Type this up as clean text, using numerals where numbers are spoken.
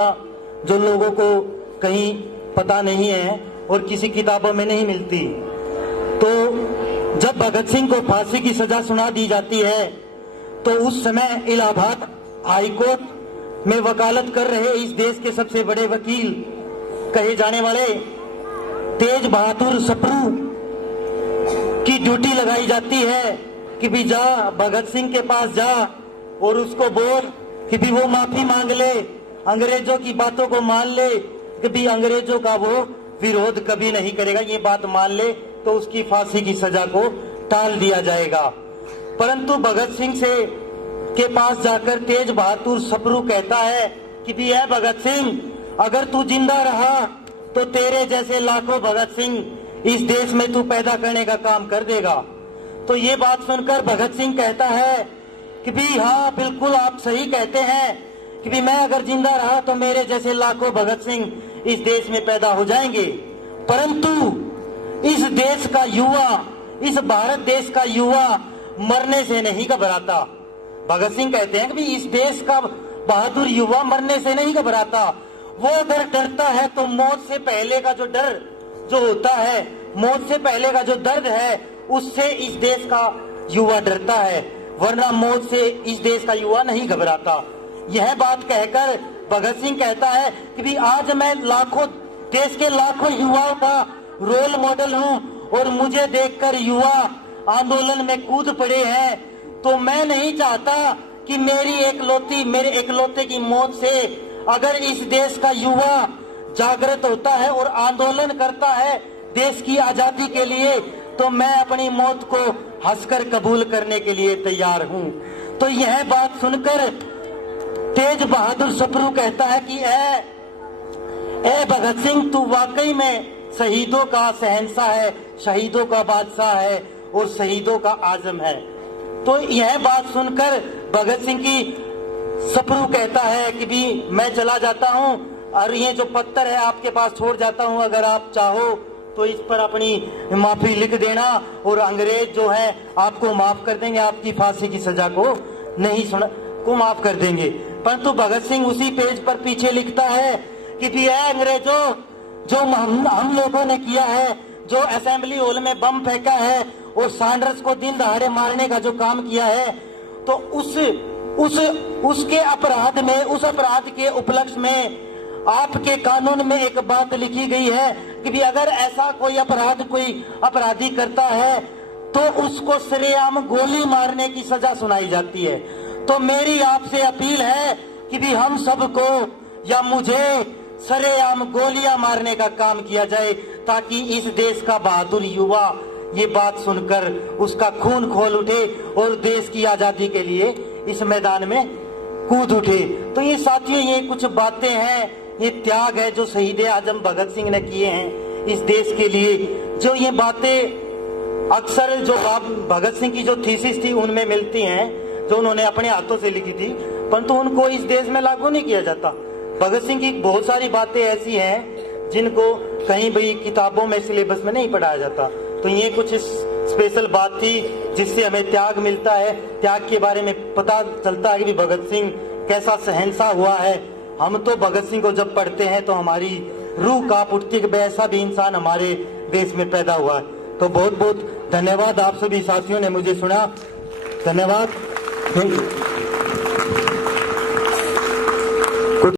जो लोगों को कहीं पता नहीं है और किसी किताबों में नहीं मिलती। तो जब भगत सिंह को फांसी की सजा सुना दी जाती है तो उस समय इलाहाबाद हाईकोर्ट में वकालत कर रहे इस देश के सबसे बड़े वकील कहे जाने वाले तेज बहादुर सप्रू की ड्यूटी लगाई जाती है कि भी जा भगत सिंह के पास जा और उसको बोल कि भी वो माफी मांग ले, अंग्रेजों की बातों को मान ले कि भी अंग्रेजों का वो विरोध कभी नहीं करेगा, ये बात मान ले तो उसकी फांसी की सजा को टाल दिया जाएगा। परंतु भगत सिंह से के पास जाकर तेज बहादुर सप्रू कहता है कि भी है भगत सिंह, अगर तू जिंदा रहा तो तेरे जैसे लाखों भगत सिंह इस देश में तू पैदा करने का काम कर देगा। तो ये बात सुनकर भगत सिंह कहता है कि भी हाँ बिल्कुल आप सही कहते हैं कि भी मैं अगर जिंदा रहा तो मेरे जैसे लाखों भगत सिंह इस देश में पैदा हो जाएंगे। परंतु इस देश का युवा, इस भारत देश का युवा मरने से नहीं घबराता। भगत सिंह कहते हैं कि भी इस देश का बहादुर युवा मरने से नहीं घबराता, वो अगर डरता है तो मौत से पहले का जो डर जो होता है, मौत से पहले का जो दर्द है उससे इस देश का युवा डरता है, वरना मौत से इस देश का युवा नहीं घबराता। यह बात कहकर भगत सिंह कहता है कि भी आज मैं लाखों देश के लाखों युवाओं का रोल मॉडल हूँ और मुझे देखकर युवा आंदोलन में कूद पड़े हैं। तो मैं नहीं चाहता कि मेरे एकलौते की मौत से अगर इस देश का युवा जागृत होता है और आंदोलन करता है देश की आजादी के लिए, तो मैं अपनी मौत को हंसकर कबूल करने के लिए तैयार हूँ। तो यह बात सुनकर तेज बहादुर सप्रू कहता है कि ए भगत सिंह, तू वाकई में शहीदों का शहंशाह है, शहीदों का बादशाह है और शहीदों का आजम है। तो यह बात सुनकर भगत सिंह की सप्रू कहता है कि भी मैं चला जाता हूँ और ये जो पत्थर है आपके पास छोड़ जाता हूँ, अगर आप चाहो तो इस पर अपनी माफी लिख देना और अंग्रेज जो है आपको माफ कर देंगे, आपकी फांसी की सजा को माफ कर देंगे। परंतु भगत सिंह उसी पेज पर पीछे लिखता है कि भी है अंग्रेजों, जो हम लोगों ने किया है, जो असेंबली हॉल में बम फेंका है और सैंडर्स को दिन दहाड़े मारने का जो काम किया है, तो उसके अपराध में, उस अपराध के उपलक्ष्य में आपके कानून में एक बात लिखी गई है कि भी अगर ऐसा कोई अपराधी करता है तो उसको सरेआम गोली मारने की सजा सुनाई जाती है। तो मेरी आपसे अपील है कि भी हम सबको या मुझे सरेआम गोलियां मारने का काम किया जाए, ताकि इस देश का बहादुर युवा ये बात सुनकर उसका खून खोल उठे और देश की आजादी के लिए इस मैदान में कूद उठे। तो ये साथियों, ये कुछ बातें हैं, ये त्याग है जो शहीद आजम भगत सिंह ने किए हैं इस देश के लिए। जो ये बातें अक्सर जो भगत सिंह की जो थीसिस थी उनमें मिलती हैं, जो उन्होंने अपने हाथों से लिखी थी, परंतु उनको इस देश में लागू नहीं किया जाता। भगत सिंह की बहुत सारी बातें ऐसी हैं जिनको कहीं भी किताबों में, सिलेबस में नहीं पढ़ाया जाता। तो ये कुछ स्पेशल बात थी जिससे हमें त्याग मिलता है, त्याग के बारे में पता चलता है कि भगत सिंह कैसा शहंशाह हुआ है। हम तो भगत सिंह को जब पढ़ते हैं तो हमारी रूह कांप उठती है कि ऐसा भी इंसान हमारे देश में पैदा हुआ है। तो बहुत बहुत धन्यवाद आप सभी साथियों ने मुझे सुना। धन्यवाद। Thank you.